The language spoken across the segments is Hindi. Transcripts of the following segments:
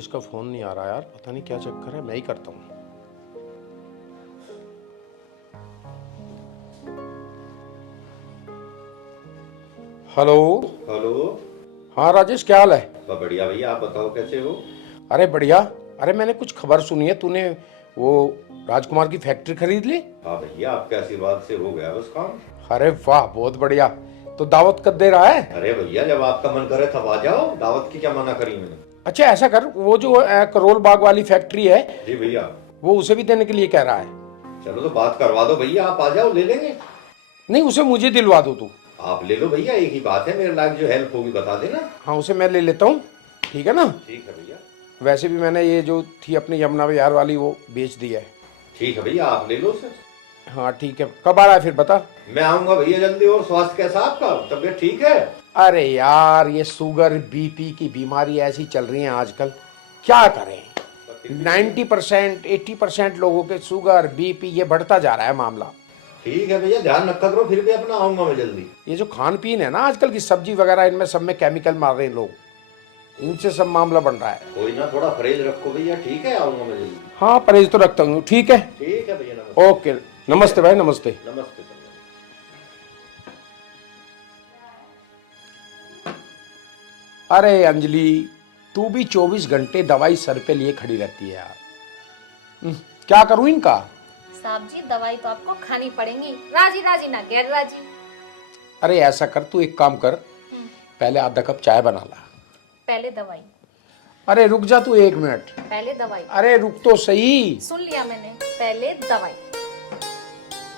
राजेश का फोन नहीं आ रहा यार, पता नहीं क्या चक्कर है, मैं ही करता हूँ। हेलो। हेलो। हाँ राजेश, क्या हाल है? सब बढ़िया भैया, आप बताओ कैसे हो? अरे बढ़िया। अरे मैंने कुछ खबर सुनी है, तूने वो राजकुमार की फैक्ट्री खरीद ली? हाँ भैया, आपके आशीर्वाद से हो गया बस काम। अरे वाह, बहुत बढ़िया। तो दावत कब दे रहा है? अरे भैया, जब आपका मन करे तब आ जाओ, दावत की क्या मना करी मैंने। अच्छा ऐसा कर, वो जो करोल बाग वाली फैक्ट्री है जी भैया। वो उसे भी देने के लिए कह रहा है। चलो तो बात करवा दो भैया, आप आ जाओ, ले लेंगे। नहीं, उसे मुझे दिलवा दो तू। आप ले लो भैया, एक ही बात है, मेरे लायक जो हेल्प होगी बता देना। हाँ उसे मैं ले लेता हूँ, ठीक है ना? ठीक है भैया। वैसे भी मैंने ये जो थी अपनी यमुना विहार वाली वो बेच दी है। ठीक है भैया, आप ले लो उसे। हाँ ठीक है, कब आ रहा है फिर बता। मैं आऊंगा भैया जल्दी। और स्वास्थ्य कैसा आपका, तबीयत ठीक है? अरे यार, ये शुगर बीपी की बीमारी ऐसी चल रही है आजकल, क्या करें। 90% 80% लोगों के शुगर बीपी ये बढ़ता जा रहा है मामला। ठीक है भैया, ध्यान रखा करो, फिर भी अपना आऊंगा मैं जल्दी। ये जो खान पीन है ना आजकल की सब्जी वगैरह, इनमें सब में केमिकल मार रहे हैं लोग, इनसे सब मामला बन रहा है। कोई ना, थोड़ा परहेज रखो भैया, ठीक है? आऊंगा मैं जल्दी। हाँ परहेज तो रखता हूँ, ठीक है। ठीक है भैया, नमस्ते। ओके, नमस्ते भाई, नमस्ते। नमस्ते भैया। अरे अंजलि, तू भी 24 घंटे दवाई सर पे लिए खड़ी रहती है यार। क्या करूं इनका? साहब जी, दवाई तो आपको खानी पड़ेगी, राजी राजी ना गैर राजी। अरे ऐसा कर, तू एक काम कर, पहले आधा कप चाय बना ला। पहले दवाई। अरे रुक जा तू 1 मिनट। पहले दवाई। अरे रुक तो सही। सुन लिया मैंने, पहले दवाई।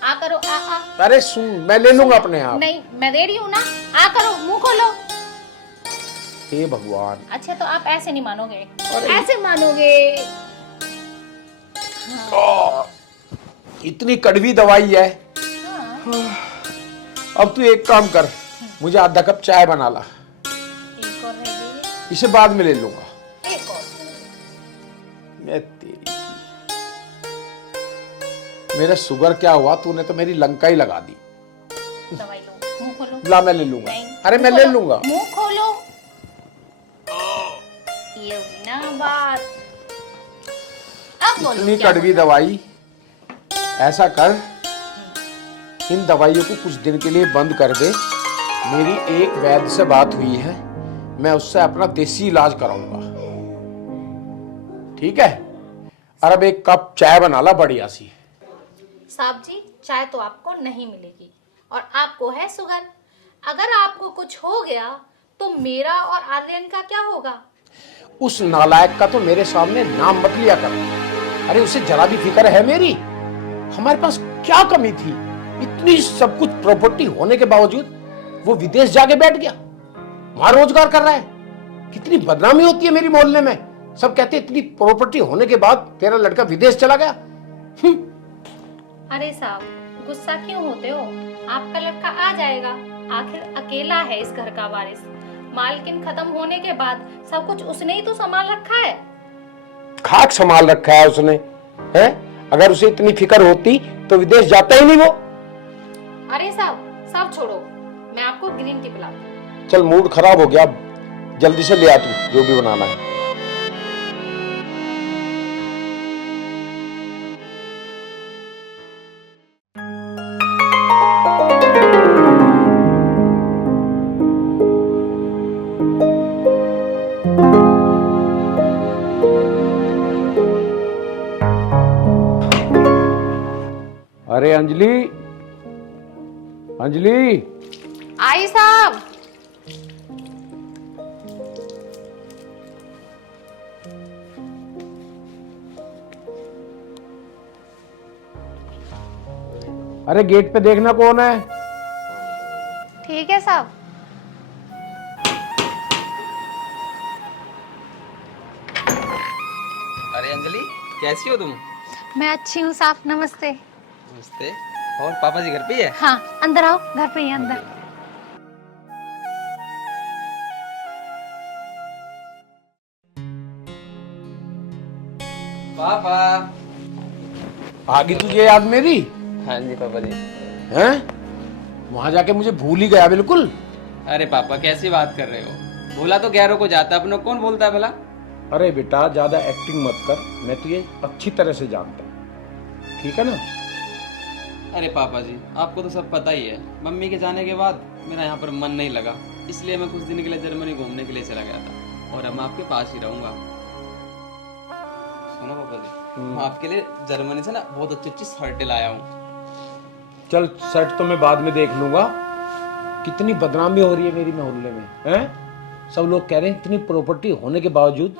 आ करो, आ। अरे सुन, मैं ले लूंगा अपने आप। नहीं, मैं दे रही हूँ ना। आ करो, मुंह खोलो। हे भगवान। अच्छा तो आप ऐसे नहीं मानोगे, अरे। ऐसे मानोगे। इतनी कड़वी दवाई है। हाँ। अब तू एक काम कर, मुझे आधा कप चाय बना ला, एक और रह गई, इसे बाद में ले लूंगा। एक और। मैं तेरी, मेरा शुगर क्या हुआ, तूने तो मेरी लंका ही लगा दी। दवाई लो, मुंह खोलो। ला, मैं ले लूंगा। नहीं, अरे मैं मुंह ले खोलो, लूंगा। मुंह खोलो। ये हुई ना बात। अब बोलो इतनी क्या कड़वी बोलना? दवाई। ऐसा कर, इन दवाइयों को कुछ दिन के लिए बंद कर दे। मेरी एक वैद्य से बात हुई है, मैं उससे अपना देसी इलाज कराऊंगा, ठीक है? और अब एक कप चाय बना ला बढ़िया सी। साहब जी, चाय तो आपको नहीं मिलेगी, और आपको है शुगर। अगर आपको कुछ हो गया तो मेरा और आर्यन का क्या होगा? उस नालायक का तो मेरे सामने नाम मत लिया कर। अरे उसे जरा भी फिक्र है मेरी? हमारे पास क्या कमी थी? इतनी सब कुछ प्रॉपर्टी होने के बावजूद वो विदेश जाके बैठ गया, वहां रोजगार कर रहा है। कितनी बदनामी होती है मेरी मोहल्ले में, सब कहते इतनी प्रॉपर्टी होने के बाद तेरा लड़का विदेश चला गया। अरे साहब, गुस्सा क्यों होते हो? आपका लड़का आ जाएगा, आखिर अकेला है इस घर का वारिस। मालकिन खत्म होने के बाद सब कुछ उसने ही तो संभाल रखा है। खाक संभाल रखा है उसने, है? अगर उसे इतनी फिक्र होती तो विदेश जाता ही नहीं वो। अरे साहब, सब छोड़ो, मैं आपको ग्रीन टी पिलाऊं। चल, मूड खराब हो गया, जल्दी से ले आ तू जो भी बनाना है। अरे अंजलि, अंजलि। आई साहब। अरे गेट पे देखना कौन है। ठीक है साहब। अरे अंजलि, कैसी हो तुम? मैं अच्छी हूँ साहब, नमस्ते। नमस्ते। और पापा जी घर पे ही है? हाँ, अंदर आओ, घर पे ही है, अंदर। पापा। आ गई तुझे याद मेरी? हाँ जी पापा जी। हैं? वहां जाके मुझे भूल ही गया बिल्कुल। अरे पापा, कैसी बात कर रहे हो? भूला तो गैरों को जाता, अपनों कौन बोलता है भला? अरे बेटा ज्यादा एक्टिंग मत कर, मैं तुझे अच्छी तरह से जानता हूँ, ठीक है ना। अरे पापा जी, आपको तो सब पता ही है, मम्मी के जाने के बाद मेरा यहाँ पर मन नहीं लगा, इसलिए मैं कुछ दिन के लिए जर्मनी घूमने के लिए चला गया था और अब मैं आपके पास ही रहूँगा। सुनो पापा जी, मैं आपके लिए जर्मनी से ना बहुत अच्छी अच्छी शर्टें लाया हूँ। चल शर्ट तो मैं बाद में देख लूंगा। कितनी बदनामी हो रही है मेरी मोहल्ले में, हैं? सब लोग कह रहे हैं इतनी प्रॉपर्टी होने के बावजूद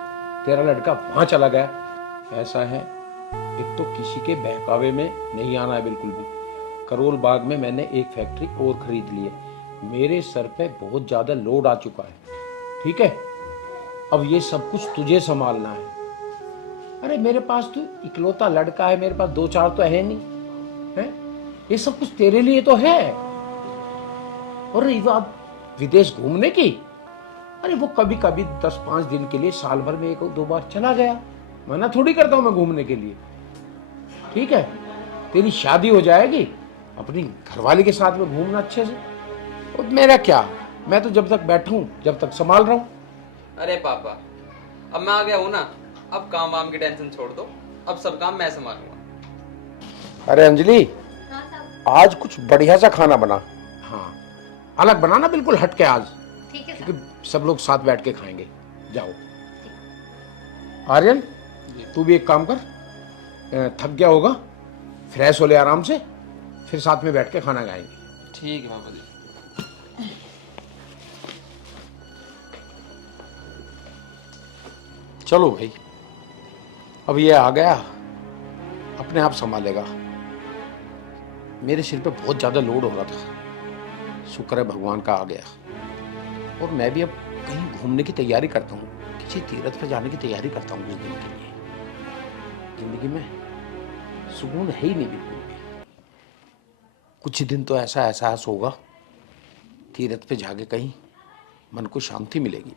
तेरा लड़का वहां चला गया। ऐसा है, एक तो किसी के बहकावे में नहीं आना है बिल्कुल भी। करोल बाग में मैंने एक फैक्ट्री और खरीद ली है, मेरे सर पे बहुत ज्यादा लोड आ चुका है, ठीक है। अब ये सब कुछ तुझे संभालना है। अरे मेरे पास तो इकलौता लड़का है, मेरे पास 2-4 तो है नहीं, है? ये सब कुछ तेरे लिए तो है। और रही बात विदेश घूमने की, अरे वो कभी कभी 10-5 दिन के लिए साल भर में 1-2 बार चला गया, मना थोड़ी करता हूं मैं घूमने के लिए, ठीक है। तेरी शादी हो जाएगी, अपनी घरवाली के साथ में घूमना अच्छे से। और मेरा क्या, मैं तो जब तक बैठा हूं जब तक संभाल रहा हूं। अरे पापा, अब मैं आ गया हूँ ना, अब काम वाम की टेंशन छोड़ दो, अब सब काम मैं संभालूंगा। अरे अंजलि, हाँ साहब, आज कुछ बढ़िया सा खाना बना। हाँ, अलग बनाना, बिल्कुल हट के आज, ठीक है साहब। क्योंकि सब लोग साथ बैठ के खाएंगे। जाओ। आर्यन, तू भी एक काम कर, थक गया होगा, फ्रेश हो ले आराम से, फिर साथ में बैठ के खाना खाएंगे। ठीक है पापा जी। चलो भाई, अब ये आ गया, अपने आप संभालेगा। मेरे सिर पे बहुत ज्यादा लोड हो रहा था, शुक्र है भगवान का आ गया। और मैं भी अब कहीं घूमने की तैयारी करता हूँ, किसी तीर्थ पर जाने की तैयारी करता हूँ कुछ दिन के लिए। जिंदगी में सुकून है ही नहीं बिल्कुल भी। कुछ दिन तो ऐसा एहसास होगा, तीर्थ पे जाके कहीं मन को शांति मिलेगी।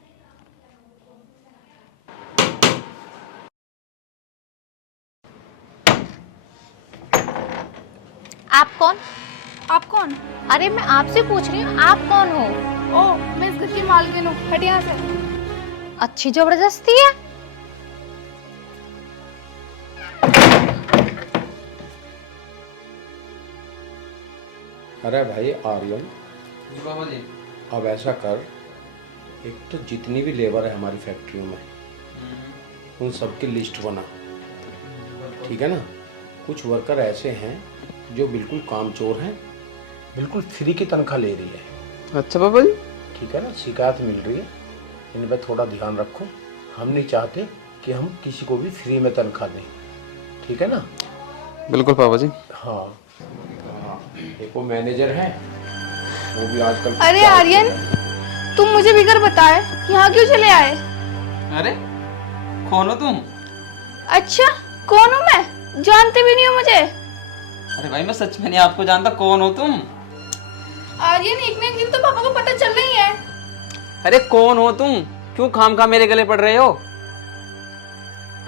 आप कौन? आप कौन? अरे मैं आपसे पूछ रही हूँ, आप कौन हो? ओ, मैं इस घर की मालकिन हूँ, हट यहाँ से। अच्छी जबरदस्ती है। अरे भाई आर्यन, जी पापा जी। अब ऐसा कर, एक तो जितनी भी लेबर है हमारी फैक्ट्रियों में, उन सबकी लिस्ट बना, ठीक है ना। कुछ वर्कर ऐसे हैं जो बिल्कुल कामचोर हैं, बिल्कुल फ्री की तनख्वाह ले रही है। अच्छा पापा जी। ठीक है ना, शिकायत मिल रही है, इन पर थोड़ा ध्यान रखो। हम नहीं चाहते कि हम किसी को भी फ्री में तनख्वाह दें, ठीक है ना। बिल्कुल पापा जी। हाँ, एक वो मैनेजर है, वो भी आजकल। अरे आर्यन, तुम मुझे बिगर बताए यहाँ क्यों चले आए? अरे कौन हो तुम? अच्छा, कौन हूँ मैं? जानते भी नहीं हो मुझे? अरे भाई मैं सच में नहीं आपको जानता, कौन हो तुम? आर्यन, एक न एक दिन तो पापा को पता चलना ही है। अरे कौन हो तुम? क्यों खामखा मेरे गले पड़ रहे हो?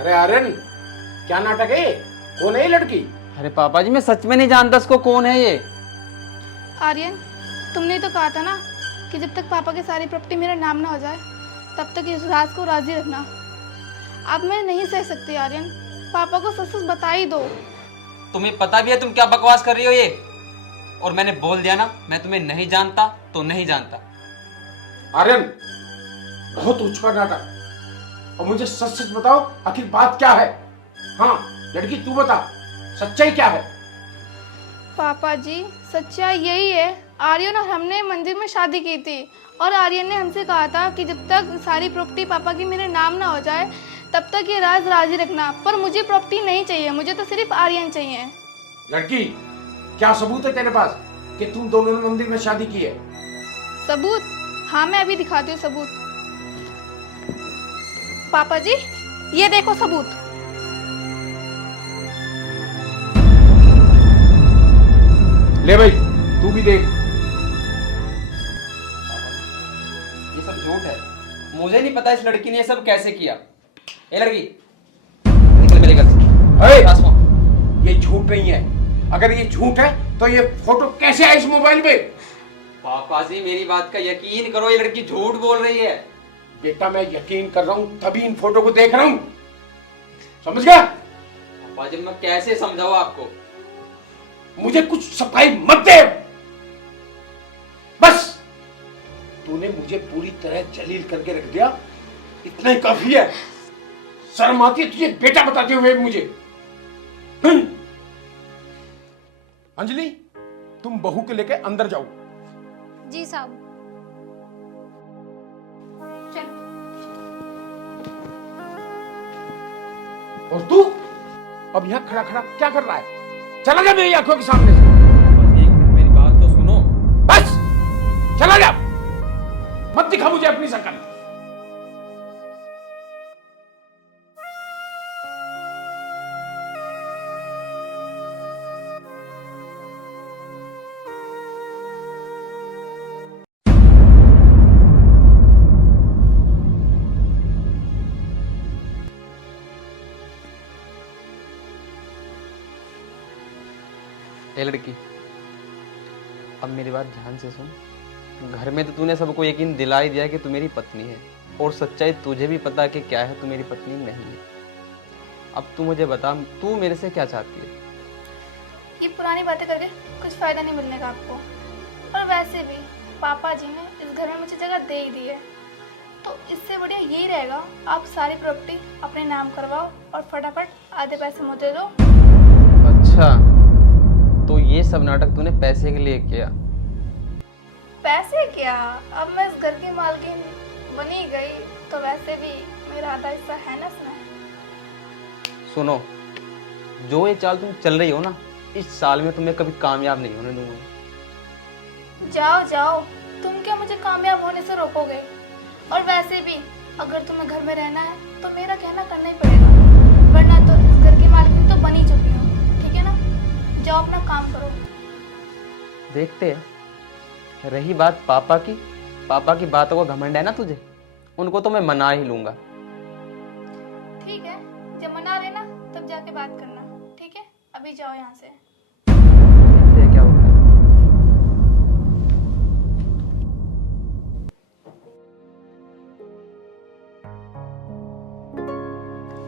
अरे आर्यन, क्या नाटक है? कौन है ये लड़की? अरे पापा जी, मैं सच में नहीं जानता इसको, कौन है ये? आर्यन, तुमने तो कहा था ना कि जब तक पापा की सारी प्रॉपर्टी मेरा नाम ना हो जाए तब तक इस राज को राजी रखना। अब मैं नहीं सह सकती आर्यन, पापा को सच सच बता ही दो। तुम्हें पता भी है तुम क्या बकवास कर रही हो ये? और मैंने बोल दिया ना, मैं तुम्हें नहीं जानता तो नहीं जानता। आर्यन, बहुत ऊंचा नाटक। और मुझे सच सच बताओ, आखिर बात क्या है? हाँ लड़की, तू बता, सच्चाई क्या है? पापा जी, सच्चाई यही है, आर्यन और हमने मंदिर में शादी की थी और आर्यन ने हमसे कहा था कि जब तक सारी प्रॉपर्टी पापा की मेरे नाम ना हो जाए तब तक ये राज राजी रखना। पर मुझे प्रॉपर्टी नहीं चाहिए, मुझे तो सिर्फ आर्यन चाहिए। लड़की, क्या सबूत है तेरे पास कि तुम दोनों ने मंदिर में शादी की है? सबूत? हाँ, मैं अभी दिखाती हूँ सबूत। पापा जी, ये देखो सबूत। ले भाई, तू भी देख। ये सब झूठ है, मुझे नहीं पता इस लड़की ने ये सब कैसे किया। ये लड़की निकल मेरे घर से। अरे, ये झूठ नहीं है। अगर ये झूठ है तो ये फोटो कैसे आई इस मोबाइल पे? पापा जी मेरी बात का यकीन करो, ये लड़की झूठ बोल रही है। बेटा मैं यकीन कर रहा हूं तभी इन फोटो को देख रहा हूं, समझ गया? पापा जी मैं कैसे समझाऊं आपको? मुझे कुछ सफाई मत दे, बस तूने मुझे पूरी तरह जलील करके रख दिया, इतना ही काफी है। शर्म आती है तुझे बेटा बताते हुए मुझे। अंजलि तुम बहू को लेकर अंदर जाओ। जी साहब। चलो। और तू अब यहाँ खड़ा खड़ा क्या कर रहा है? चला जा मेरी आंखों के सामने से। पापा जी एक मिनट मेरी बात तो सुनो। बस चला जा, मत दिखा मुझे अपनी शक्ल। ए लड़की, अब मेरी बात ध्यान से सुन। घर में तो तूने सबको यकीन दिला ही दिया कि तू मेरी पत्नी है, और सच्चाई तुझे भी पता है कि क्या है, तू मेरी पत्नी नहीं है। अब तू मुझे बता, तू मेरे से क्या चाहती है? ये पुरानी बातें करके कुछ फ़ायदा नहीं मिलने का आपको। और वैसे भी पापा जी ने इस घर में मुझे जगह दे ही दी है, तो इससे बढ़िया यही रहेगा आप सारी प्रॉपर्टी अपने नाम करवाओ और फटाफट आधे पैसे मुझे दो। अच्छा, तो ये सब नाटक तूने पैसे के लिए किया? पैसे क्या, अब मैं इस घर की मालकिन बनी गई तो वैसे भी मेरा आधा हिस्सा है ना इसमें। सुनो, जो ये चाल तुम चल रही हो ना, इस साल में तुम्हें कभी कामयाब नहीं होने दूंगा। जाओ जाओ, तुम क्या मुझे कामयाब होने से रोकोगे? और वैसे भी अगर तुम्हें घर में रहना है तो मेरा कहना करना ही पड़ेगा, वरना तो इस घर की मालकिन तो बन ही चुकी हो। ठीक है ना, जाओ अपना काम करो। देखते हैं। रही बात पापा की बातों का घमंड है ना तुझे, उनको तो मैं मना ही लूंगा। ठीक है, जब मना लेना तब जाके बात करना। ठीक है, अभी जाओ यहाँ से। देखते हैं क्या होता है।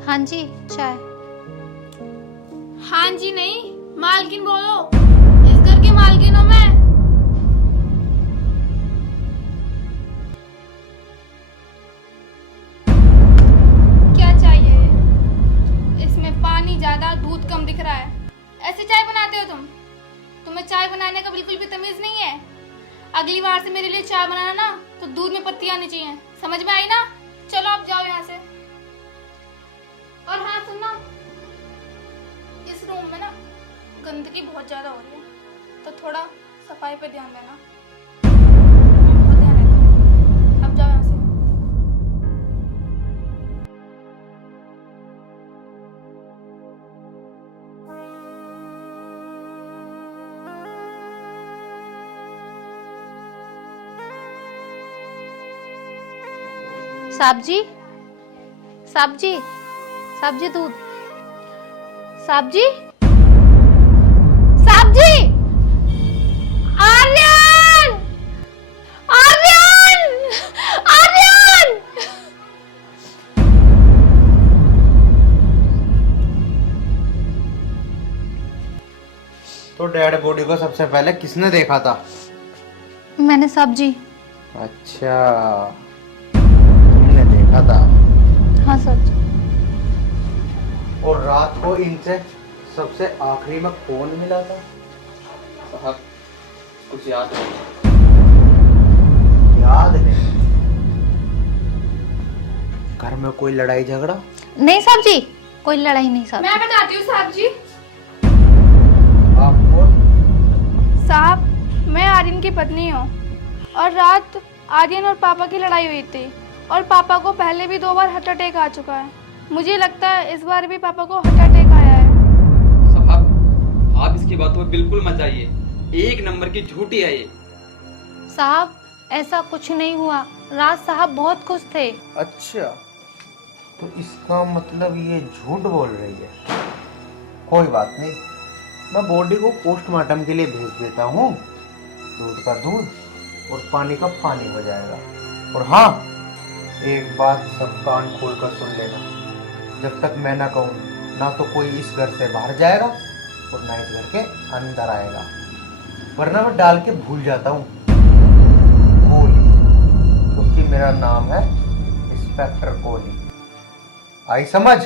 हाँ जी, चाय। हाँ जी नहीं, मालकिन बोलो, इस घर की मालकिन हूँ मैं। क्या चाहिए? इसमें पानी ज्यादा, दूध कम दिख रहा है। ऐसी चाय बनाते हो तुम? तुम्हें चाय बनाने का बिल्कुल भी तमीज नहीं है। अगली बार से मेरे लिए चाय बनाना ना तो दूध में पत्ती आनी चाहिए, समझ में आई ना? चलो आप जाओ यहाँ से। और हाँ सुनना, इस रूम में ना गंदगी बहुत ज्यादा हो रही है, तो थोड़ा सफाई पे ध्यान देना। बहुत ध्यान रहता है। अब जाओ यहाँ से। साहब जी, साहब जी, साहब जी दूध। साहब जी, साहब जी, आर्यन, आर्यन, आर्यन। तो डेड बॉडी को सबसे पहले किसने देखा था? मैंने साहब जी। अच्छा, तुमने देखा था। हाँ साहब जी। और रात को इनसे सबसे आखिरी में कौन मिला था? साहब कुछ याद नहीं। याद नहीं? घर में कोई लड़ाई झगड़ा? नहीं साहब जी, कोई लड़ाई नहीं साहब। मैं बताती हूँ साहब जी। आप कौन? साहब, मैं आर्यन की पत्नी हूँ और रात आर्यन और पापा की लड़ाई हुई थी और पापा को पहले भी 2 बार हार्ट अटैक आ चुका है। मुझे लगता है इस बार भी पापा को हार्ट अटैक आया है। साहब आप इसकी बातों में बिल्कुल मत आइए, एक नंबर की झूठी है ये। साहब ऐसा कुछ नहीं हुआ, रात साहब बहुत खुश थे। अच्छा, तो इसका मतलब ये झूठ बोल रही है। कोई बात नहीं, मैं बॉडी को पोस्टमार्टम के लिए भेज देता हूँ। दूध का दूध और पानी का पानी हो जाएगा। और हाँ, एक बात सब कान खोल कर सुन लेना, जब तक मैं ना कहूँ ना तो कोई इस घर से बाहर जाएगा और ना इस घर के अंदर आएगा, वरना मैं डाल के भूल जाता हूँ कोहली, क्योंकि मेरा नाम है इंस्पेक्टर कोहली। आई समझ?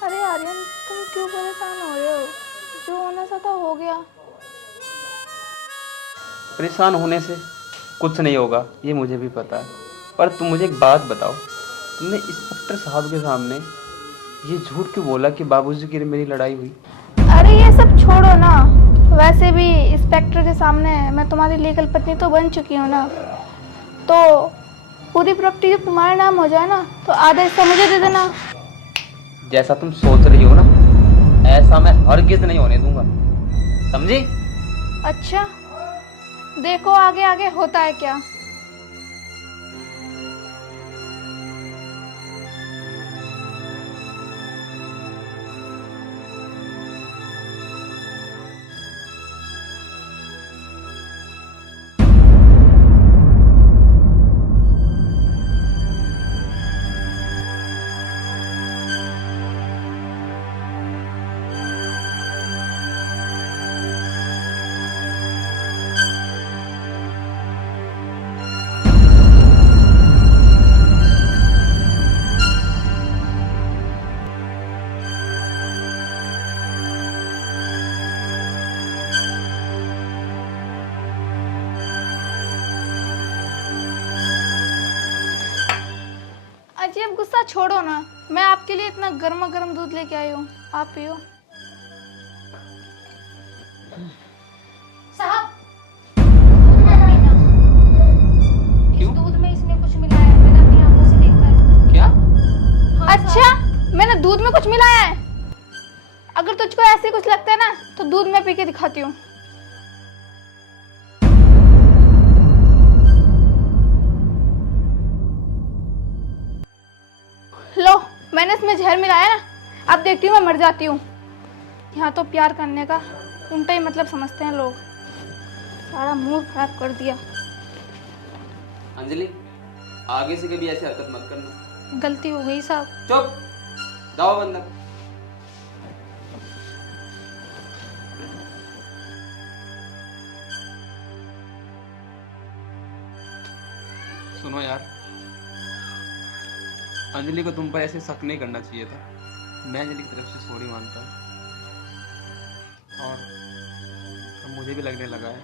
अरे आर्यन, तुम क्यों परेशान हो रहे हो? जो होना सा था हो गया। परेशान होने से कुछ नहीं होगा, ये मुझे भी पता है। पर तुम मुझे एक बात बताओ, तुमने इंस्पेक्टर साहब के सामने ये झूठ क्यों बोला कि बाबूजी की मेरी लड़ाई हुई? अरे ये सब छोड़ो ना, वैसे भी इंस्पेक्टर के सामने मैं तुम्हारी लीगल पत्नी तो बन चुकी हूँ ना, तो पूरी प्रॉपर्टी जब तुम्हारे नाम हो जाए ना तो आधा हिस्सा मुझे दे देना। जैसा तुम सोच रही हो ना, ऐसा मैं हरगिज नहीं होने दूंगा, समझी? अच्छा, देखो आगे आगे होता है क्या। अजी अब गुस्सा छोड़ो ना, मैं आपके लिए इतना गर्मा गर्म दूध लेके आई हूँ, आप पियो। साहब, दूध मत पीना। इस दूध में इसने कुछ मिलाया है, मैंने अपनी आंखों से देखा है। क्या? हाँ, अच्छा, साहब। मैंने दूध में कुछ मिलाया है? अगर तुझको ऐसे कुछ लगता है ना तो दूध में पी के दिखाती हूँ। लो, मैंने इसमें जहर मिलाया ना, अब देखती हूँ मैं मर जाती हूँ। यहाँ तो प्यार करने का उल्टा ही मतलब समझते हैं लोग। सारा मूड खराब कर दिया। अंजलि, आगे से कभी ऐसी हरकत मत करना। गलती हो गई साहब। चुप, जाओ अंदर। सुनो यार, अंजलि को तुम पर ऐसे शक नहीं करना चाहिए था। मैं अंजलि की तरफ से सॉरी मानता हूँ, और अब मुझे भी लगने लगा है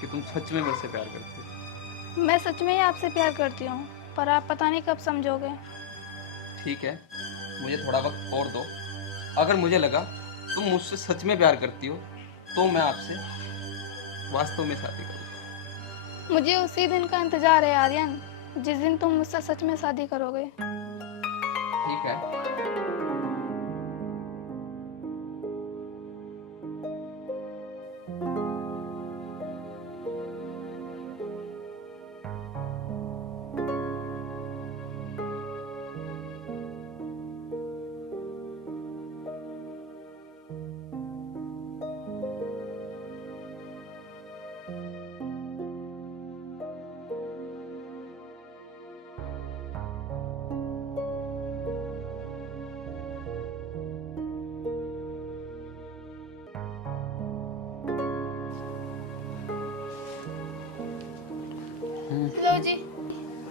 कि तुम सच में मुझसे प्यार करती हो। मैं सच में ही आपसे प्यार करती हूँ, पर आप पता नहीं कब समझोगे। ठीक है, मुझे थोड़ा वक्त और दो। अगर मुझे लगा तुम मुझसे सच में प्यार करती हो तो मैं आपसे वास्तव में शादी करूँगा। मुझे उसी दिन का इंतजार है आर्यन, जिस दिन तुम मुझसे सच में शादी करोगे। ठीक है, लो जी,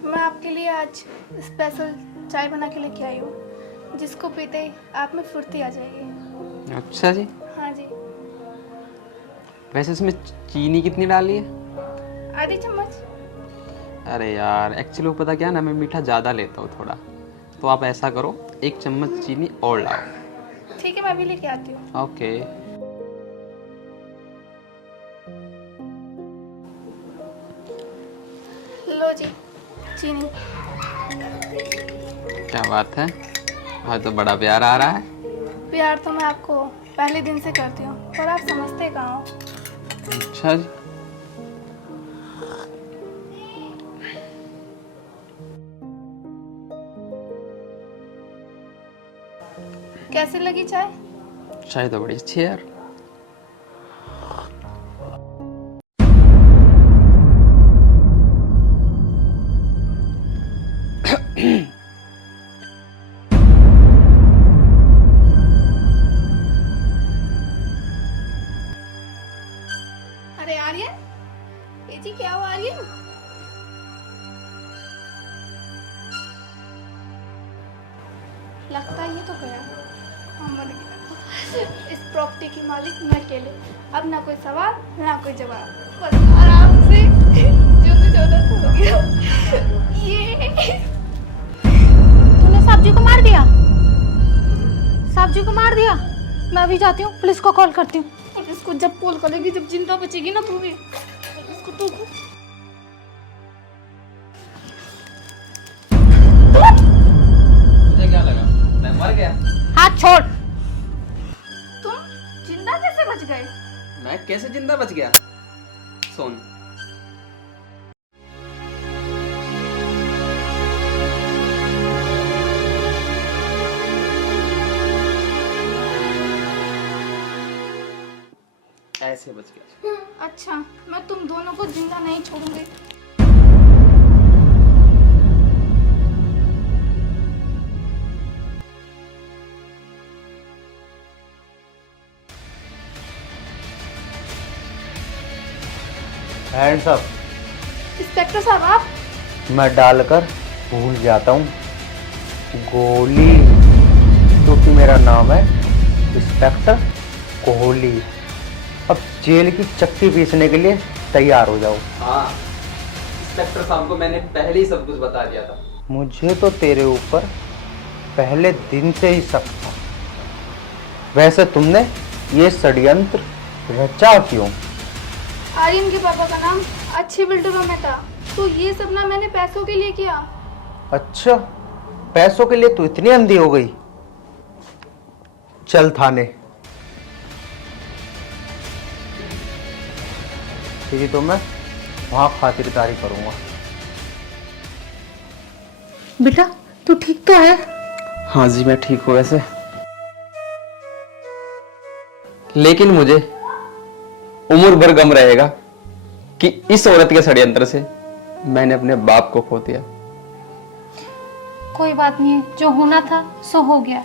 मैं आपके लिए आज स्पेशल चाय बना के लेके आई हूँ, जिसको पीते ही आप में फुर्ती आ जाएगी। अच्छा जी। हाँ जी। वैसे इसमें चीनी कितनी डाली है? आधी चम्मच। अरे यार, एक्चुअली वो पता क्या ना, मैं मीठा ज़्यादा लेता हूँ थोड़ा, तो आप ऐसा करो 1 चम्मच चीनी और लाओ। ठीक है, मैं अभी लेके आती हूँ। ओके। लो जी, चीनी। क्या बात है, आज तो बड़ा प्यार आ रहा है। प्यार तो मैं आपको पहले दिन से करती हूँ, पर आप समझते कहाँ हो। अच्छा जी। कैसी लगी चाय? चाय तो बड़ी अच्छी है यार। अरे आर्यन, ये जी क्या हुआ आर्यन? लगता है ये तो गया, हाँ मर गया। इस प्रॉपर्टी की मालिक मैं अकेले, अब ना कोई सवाल ना कोई जवाब, बस आराम से जो कुछ होना तो हो गया। ये तूने साहब जी को मार दिया? साहब जी को मार दिया? मैं अभी जाती हूँ, पुलिस को कॉल करती हूँ। अब इसको जब कॉल करेगी, जब जिंदा बचेगी ना तू भी, इसको तो मुझे क्या लगा मैं मर गया? हाथ छोड़। तुम जिंदा कैसे बच गए? मैं कैसे जिंदा बच गया? सुन, ऐसे बच गया। अच्छा, मैं तुम दोनों को जिंदा नहीं छोड़ूंगी। Hands up. इंस्पेक्टर साहब आप? मैं डालकर भूल जाता हूँ गोली, क्योंकि मेरा नाम है इंस्पेक्टर कोहली। अब जेल की चक्की पीसने के लिए तैयार हो जाओ। हाँ, इंस्पेक्टर साहब को मैंने पहले ही सब कुछ बता दिया था। मुझे तो तेरे ऊपर पहले दिन से ही शक था। वैसे तुमने ये षड्यंत्र रचा क्यों? आर्यन के पापा का नाम अच्छे बिल्डरों में था, तो ये सब ना मैंने पैसों के लिए किया। अच्छा, पैसों के लिए तू इतनी अंधी हो गई? चल थाने। तेरी तो मैं वहां खातिरदारी करूंगा। बेटा तू ठीक तो है? हाँ जी, मैं ठीक हूँ वैसे, लेकिन मुझे उम्र भर गम रहेगा कि इस औरत के षड्यंत्र से मैंने अपने बाप को खो दिया। कोई बात नहीं है, जो होना था सो हो गया।